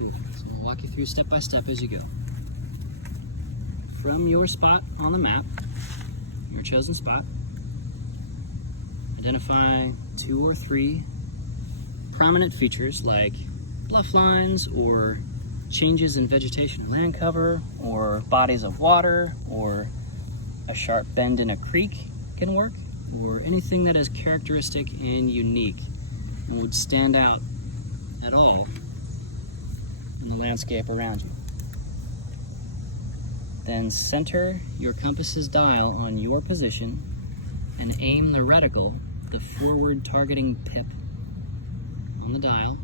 Cool. So I'll walk you through step by step as you go. From your spot on the map, your chosen spot, identify 2 or 3 prominent features like bluff lines or changes in vegetation or land cover or bodies of water or a sharp bend in a creek can work, or anything that is characteristic and unique and would stand out at all in the landscape around you. Then center your compass's dial on your position and aim the reticle, the forward targeting pip on the dial,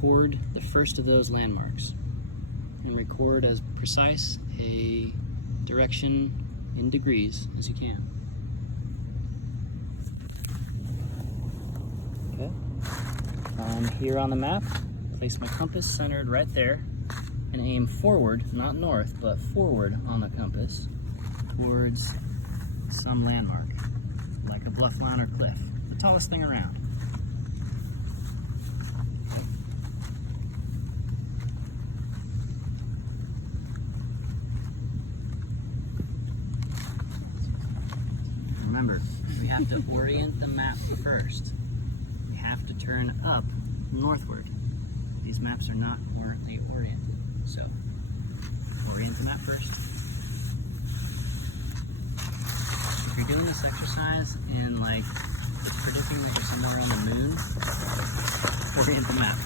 toward the first of those landmarks, and record as precise a direction in degrees as you can. Okay. Here on the map, place my compass centered right there and aim forward, not north, but forward on the compass towards some landmark, like a bluff line or cliff, the tallest thing around. Remember, we have to orient the map first. We have to turn up northward. These maps are not currently oriented. So, orient the map first. If you're doing this exercise and like it's predicting that you're somewhere on the moon, orient the map.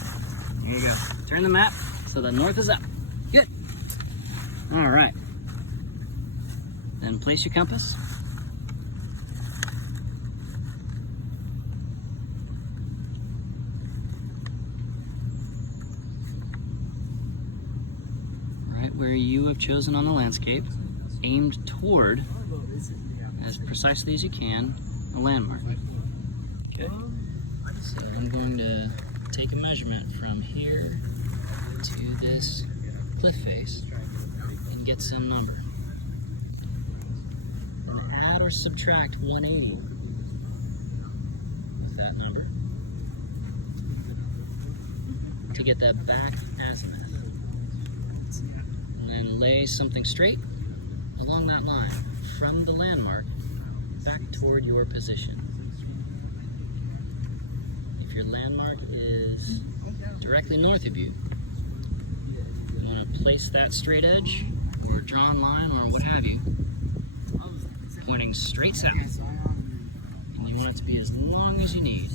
Here you go. Turn the map so the north is up. Good. All right. Then place your compass. Where you have chosen on the landscape, aimed toward, as precisely as you can, a landmark. Okay, so I'm going to take a measurement from here to this cliff face and get some number. I'm going to add or subtract 180 with that number to get that back azimuth. And lay something straight along that line from the landmark back toward your position. If your landmark is directly north of you, you want to place that straight edge or drawn line or what have you pointing straight south, and you want it to be as long as you need.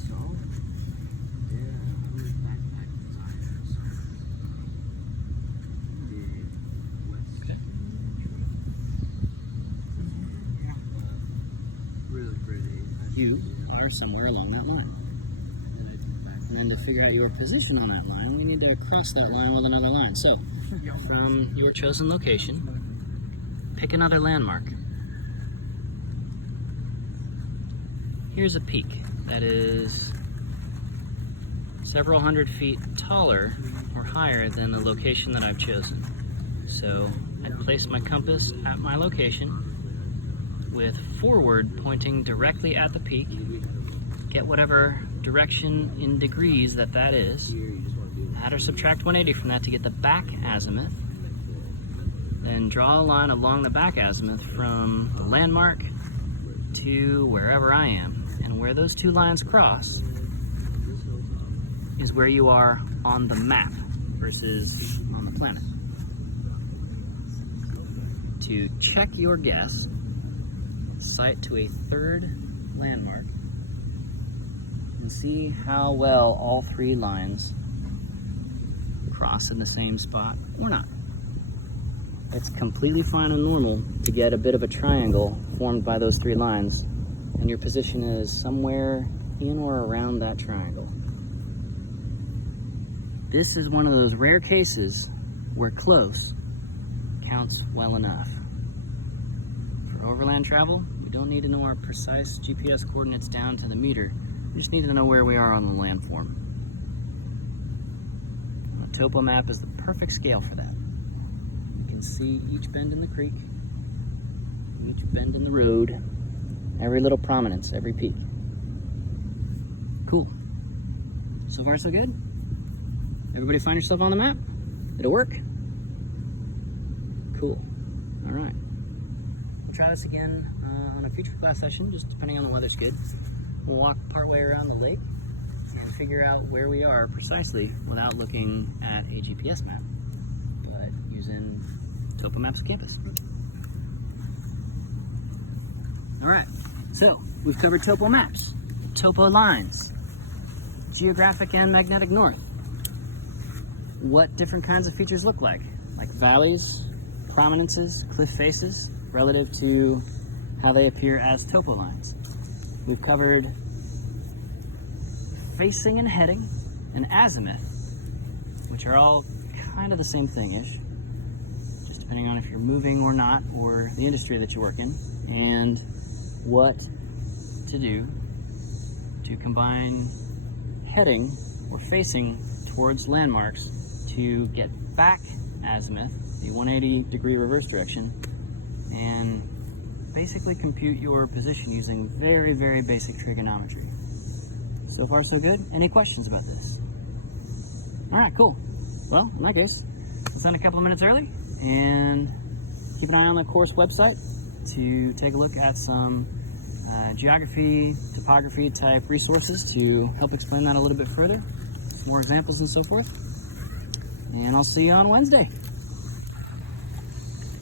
You are somewhere along that line. And then to figure out your position on that line, we need to cross that line with another line. So, from your chosen location, pick another landmark. Here's a peak that is several hundred feet taller or higher than the location that I've chosen. So, I place my compass at my location, with forward pointing directly at the peak. Get whatever direction in degrees that is. Add or subtract 180 from that to get the back azimuth. Then draw a line along the back azimuth from the landmark to wherever I am. And where those two lines cross is where you are on the map versus on the planet. To check your guess, sight to a third landmark and see how well all 3 lines cross in the same spot or not. It's completely fine and normal to get a bit of a triangle formed by those 3 lines, and your position is somewhere in or around that triangle. This is one of those rare cases where close counts well enough. For overland travel, we don't need to know our precise GPS coordinates down to the meter. We just need to know where we are on the landform. And a topo map is the perfect scale for that. You can see each bend in the creek, each bend in the road, every little prominence, every peak. Cool. So far, so good? Everybody find yourself on the map? It'll work? Cool. All right. We'll try this again on a future class session, just depending on the weather's good. We'll walk partway around the lake and figure out where we are precisely without looking at a GPS map, but using Topo Maps Campus. All right, so we've covered topo maps, topo lines, geographic and magnetic north, what different kinds of features look like valleys, prominences, cliff faces, relative to how they appear as topo lines. We've covered facing and heading and azimuth, which are all kind of the same thing-ish, just depending on if you're moving or not, or the industry that you work in, and what to do to combine heading or facing towards landmarks to get back azimuth, the 180-degree reverse direction, and basically compute your position using very, very basic trigonometry. So far, so good. Any questions about this? All right, cool. Well, in that case, let's end a couple of minutes early and keep an eye on the course website to take a look at some geography, topography type resources to help explain that a little bit further, more examples and so forth. And I'll see you on Wednesday.